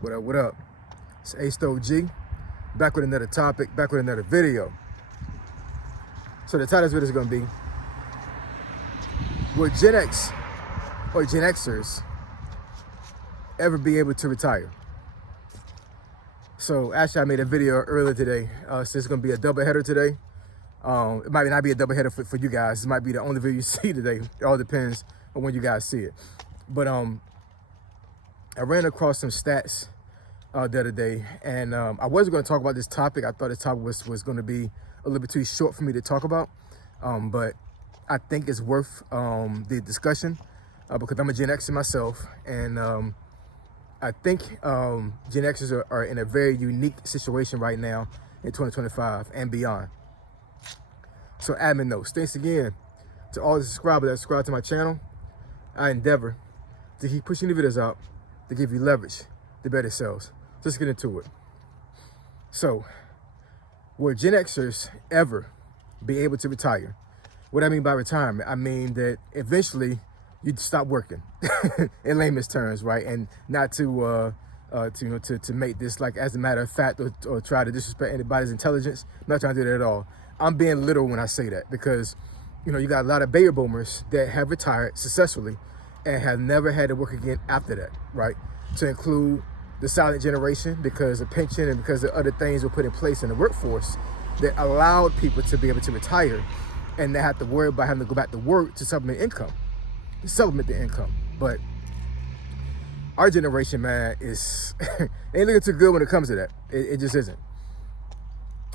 What up, what up? It's A-Stoke G, back with another topic, back with another video. So the title of this video is going to be, will Gen X or Gen Xers ever be able to retire? So actually I made a video earlier today, so it's going to be a double header today. It might not be a double header for you guys. It might be the only video you see today. It all depends on when you guys see it. But I ran across some stats the other day, and I wasn't going to talk about this topic. I thought this topic was going to be a little bit too short for me to talk about, but I think it's worth the discussion because I'm a Gen Xer myself, and I think Gen Xers are in a very unique situation right now in 2025 and beyond. So admin notes, thanks again to all the subscribers that subscribe to my channel. I endeavor to keep pushing the videos out to give you leverage to better sales. Let's get into it. So, will Gen Xers ever be able to retire? What I mean by retirement, I mean that eventually you'd stop working, in layman's terms, right? And not to make this like as a matter of fact or try to disrespect anybody's intelligence. I'm not trying to do that at all. I'm being literal when I say that because, you got a lot of baby boomers that have retired successfully and have never had to work again after that, right? To include the silent generation because of pension and because of other things were put in place in the workforce that allowed people to be able to retire and not have to worry about having to go back to work to supplement the income. But our generation, man, is ain't looking too good when it comes to that. It just isn't.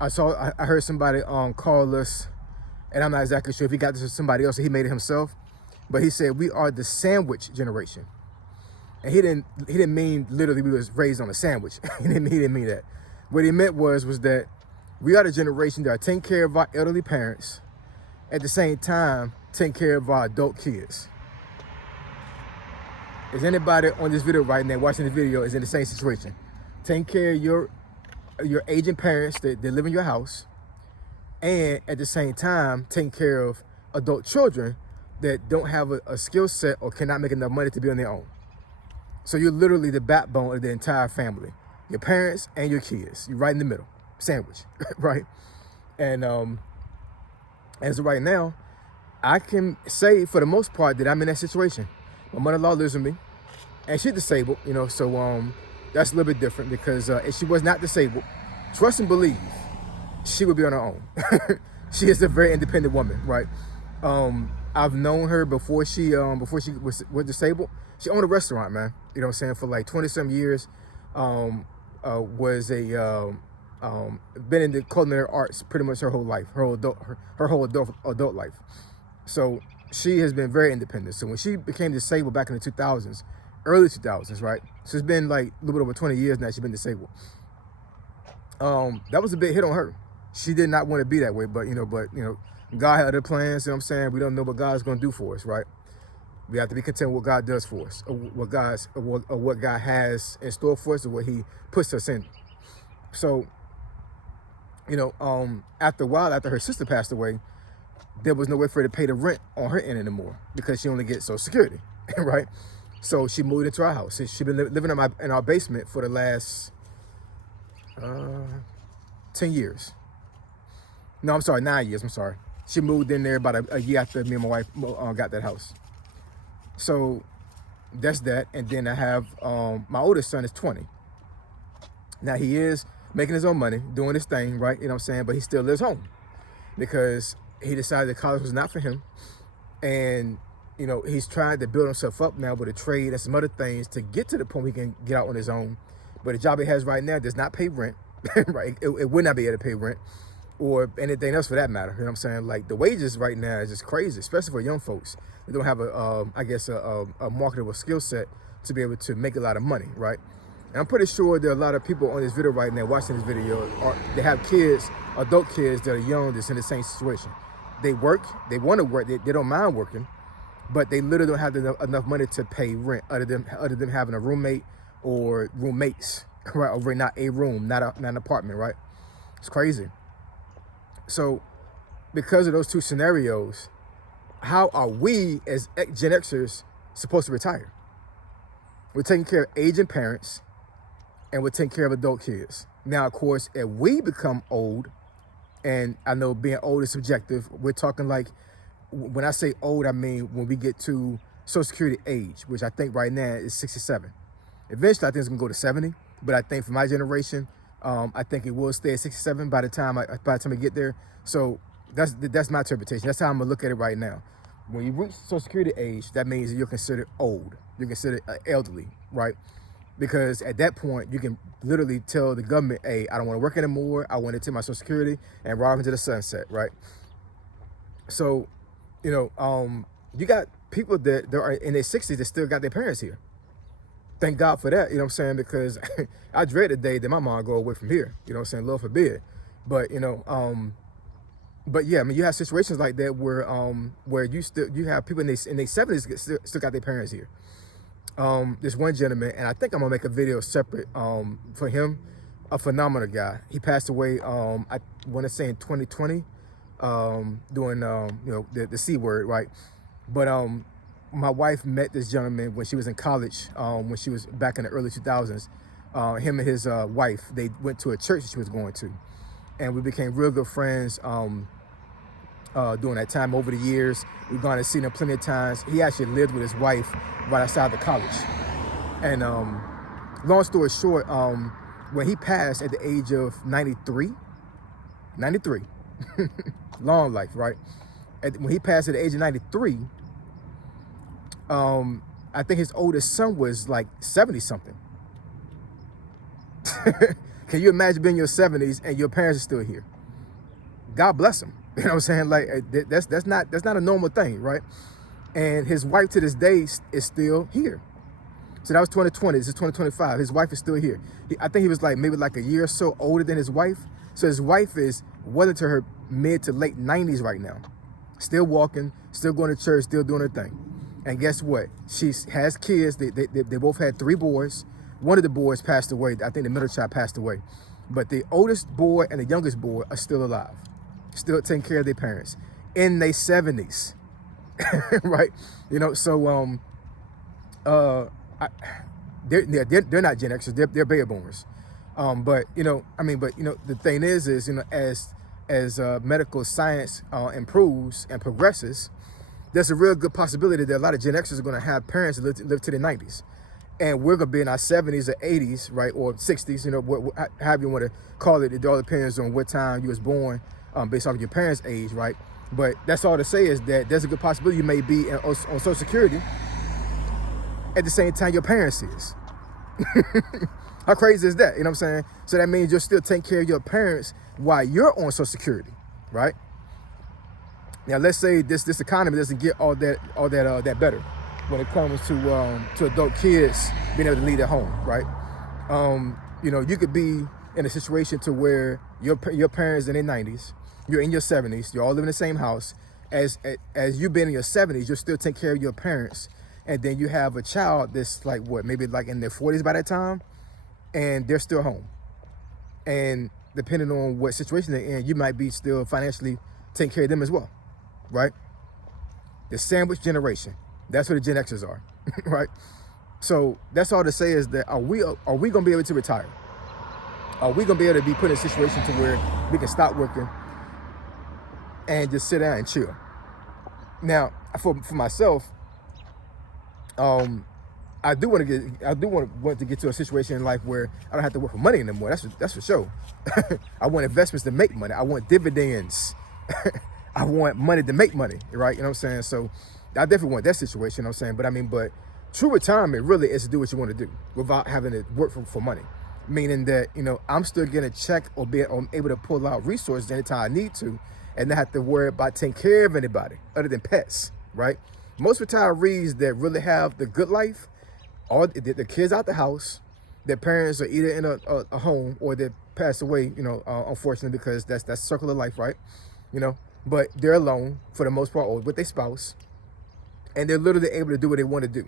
I heard somebody call us, and I'm not exactly sure if he got this from somebody else or he made it himself, but he said we are the sandwich generation. And he didn't mean literally we was raised on a sandwich. he didn't mean that. What he meant was that we are the generation that are taking care of our elderly parents, at the same time taking care of our adult kids. Is anybody on this video right now watching this video is in the same situation? Taking care of your aging parents that live in your house, and at the same time taking care of adult children that don't have a skill set or cannot make enough money to be on their own. So you're literally the backbone of the entire family, your parents and your kids. You're right in the middle, sandwich, right? And as of right now, I can say for the most part that I'm in that situation. My mother-in-law lives with me, and she's disabled, so that's a little bit different because if she was not disabled, trust and believe, she would be on her own. She is a very independent woman, right? I've known her before she was disabled. She owned a restaurant, man. You know what I'm saying? For like 20-some years. Been in the culinary arts pretty much her whole life, her whole adult life. So she has been very independent. So when she became disabled back in the 2000s, early 2000s, right? So it's been like a little bit over 20 years now she's been disabled. That was a big hit on her. She did not want to be that way, but God had other plans. You know what I'm saying? We don't know what God's going to do for us, right? We have to be content with what God does for us, or what God has in store for us, or what He puts us in. So, after a while, after her sister passed away, there was no way for her to pay the rent on her end anymore because she only gets Social Security, right? So she moved into our house. She's been living in our basement for the last 10 years. No, I'm sorry, 9 years. I'm sorry. She moved in there about a year after me and my wife got that house. So that's that. And then I have my oldest son is 20. Now he is making his own money, doing his thing, right? You know what I'm saying? But he still lives home because he decided that college was not for him. And, he's trying to build himself up now with a trade and some other things to get to the point where he can get out on his own. But the job he has right now does not pay rent, right? It would not be able to pay rent or anything else for that matter. You know what I'm saying? Like the wages right now is just crazy, especially for young folks. They don't have a marketable skill set to be able to make a lot of money, right? And I'm pretty sure there are a lot of people on this video right now watching this video, they have kids, adult kids that are young that's in the same situation. They work, they want to work, they don't mind working, but they literally don't have enough money to pay rent other than having a roommate or roommates, right? Or not a room, not an apartment, right? It's crazy. So because of those two scenarios, how are we as Gen Xers supposed to retire? We're taking care of aging parents and we're taking care of adult kids. Now, of course, if we become old, and I know being old is subjective, we're talking like, when I say old, I mean when we get to Social Security age, which I think right now is 67. Eventually, I think it's gonna go to 70, but I think for my generation, I think it will stay at 67 by the time we get there. So that's my interpretation. That's how I'm gonna look at it right now. When you reach Social Security age, that means that you're considered old. You're considered elderly, right? Because at that point, you can literally tell the government, hey, I don't want to work anymore. I want to take my Social Security and ride into the sunset, right? So, you got people that are in their 60s that still got their parents here. Thank God for that, you know what I'm saying? Because I dread the day that my mom go away from here, you know what I'm saying? Lord forbid. But, but yeah, I mean, you have situations like that where you have people in their 70s still got their parents here. This one gentleman, and I think I'm gonna make a video separate for him, a phenomenal guy. He passed away, I want to say in 2020, doing the C word, right? But my wife met this gentleman when she was in college, when she was back in the early 2000s. Him and his wife, they went to a church she was going to, and we became real good friends during that time. Over the years, we've gone and seen him plenty of times. He actually lived with his wife right outside the college. And long story short, when he passed at the age of 93, long life, right? When he passed at the age of 93, I think his oldest son was like 70 something. Can you imagine being in your 70s and your parents are still here? God bless him. You know what I'm saying? Like that's not a normal thing, right? And his wife to this day is still here. So that was 2020. This is 2025. His wife is still here. I think he was like maybe like a year or so older than his wife. So his wife is well into her mid to late 90s right now. Still walking, still going to church, still doing her thing. And guess what? She has kids. They both had 3 boys. One of the boys passed away. I think the middle child passed away. But the oldest boy and the youngest boy are still alive, still taking care of their parents in their 70s, right? So they're not Gen Xers. They're baby boomers. But the thing is as medical science improves and progresses, there's a real good possibility that a lot of Gen Xers are going to have parents that live to their 90s. And we're going to be in our 70s or 80s, right, or 60s, however you want to call it. It all depends on what time you was born, based off of your parents' age, right? But that's all to say is that there's a good possibility you may be on Social Security at the same time your parents is. How crazy is that? You know what I'm saying? So that means you're still taking care of your parents while you're on Social Security, right? Now, let's say this economy doesn't get all that better when it comes to adult kids being able to leave their home, right? You could be in a situation to where your parents in their 90s, you're in your 70s, you all live in the same house. As you've been in your 70s, you're still taking care of your parents, and then you have a child that's like maybe like in their 40s by that time, and they're still home. And depending on what situation they're in, you might be still financially taking care of them as well, right? The sandwich generation. That's what the Gen Xers are, right? So that's all to say is that are we going to be able to retire? Are we going to be able to be put in a situation to where we can stop working and just sit down and chill? Now, for myself, I do want to get to a situation in life where I don't have to work for money anymore. That's for sure. I want investments to make money. I want dividends. I want money to make money, right? You know what I'm saying? So I definitely want that situation, you know what I'm saying? But true retirement really is to do what you want to do without having to work for money. Meaning that, I'm still getting a check or able to pull out resources anytime I need to and not have to worry about taking care of anybody other than pets, right? Most retirees that really have the good life, all the kids out the house, their parents are either in a home or they pass away, unfortunately, because that's circle of life, right? But they're alone for the most part or with their spouse. And they're literally able to do what they want to do.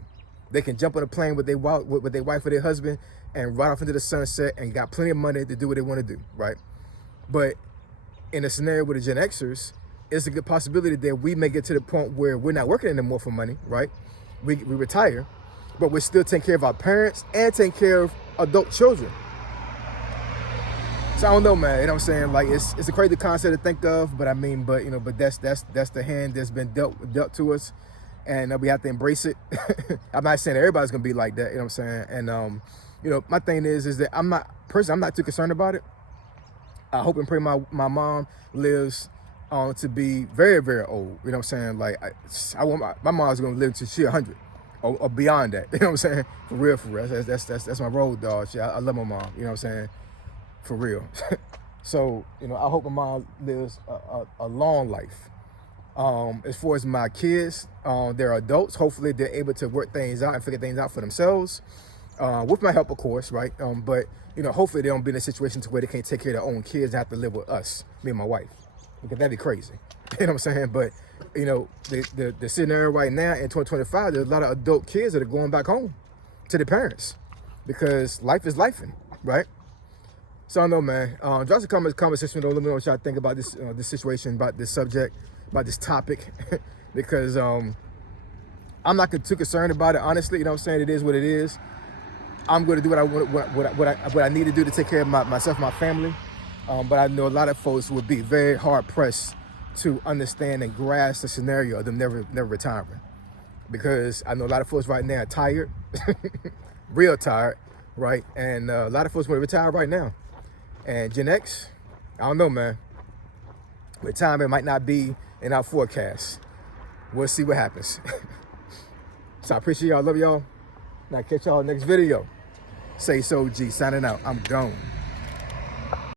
They can jump on a plane with their wife or their husband and ride off into the sunset and got plenty of money to do what they want to do, right? But in a scenario with the Gen Xers, it's a good possibility that we may get to the point where we're not working anymore for money, right? We retire, but we're still taking care of our parents and taking care of adult children. So I don't know, man. You know what I'm saying? Like it's a crazy concept to think of, but I mean, but but that's the hand that's been dealt to us, and we have to embrace it. I'm not saying everybody's gonna be like that. You know what I'm saying? And my thing is that I'm not too concerned about it. I hope and pray my mom lives to be very, very old. You know what I'm saying? Like I want my mom's gonna live until she's 100 or beyond that. You know what I'm saying? For real, for real. That's my road dog. I love my mom. You know what I'm saying? For real. So I hope my mom lives a long life. As far as my kids, they're adults. Hopefully they're able to work things out and figure things out for themselves, with my help, of course, right? But hopefully they don't be in a situation to where they can't take care of their own kids and have to live with us, me and my wife, because that'd be crazy. You know what I'm saying? But the scenario right now in 2025, there's a lot of adult kids that are going back home to their parents because life is lifing, right? So I don't know, man. Drop some conversation below. Let me know what y'all think about this this situation, about this subject, about this topic, because I'm not too concerned about it, honestly. You know what I'm saying? It is what it is. I'm going to do what I need to do to take care of myself, my family. But I know a lot of folks would be very hard pressed to understand and grasp the scenario of them never retiring, because I know a lot of folks right now are tired, real tired, right? And a lot of folks want to retire right now. And Gen X, I don't know, man. Retirement might not be in our forecast. We'll see what happens. So I appreciate y'all. Love y'all. And I'll catch y'all next video. Say so, G. Signing out. I'm gone.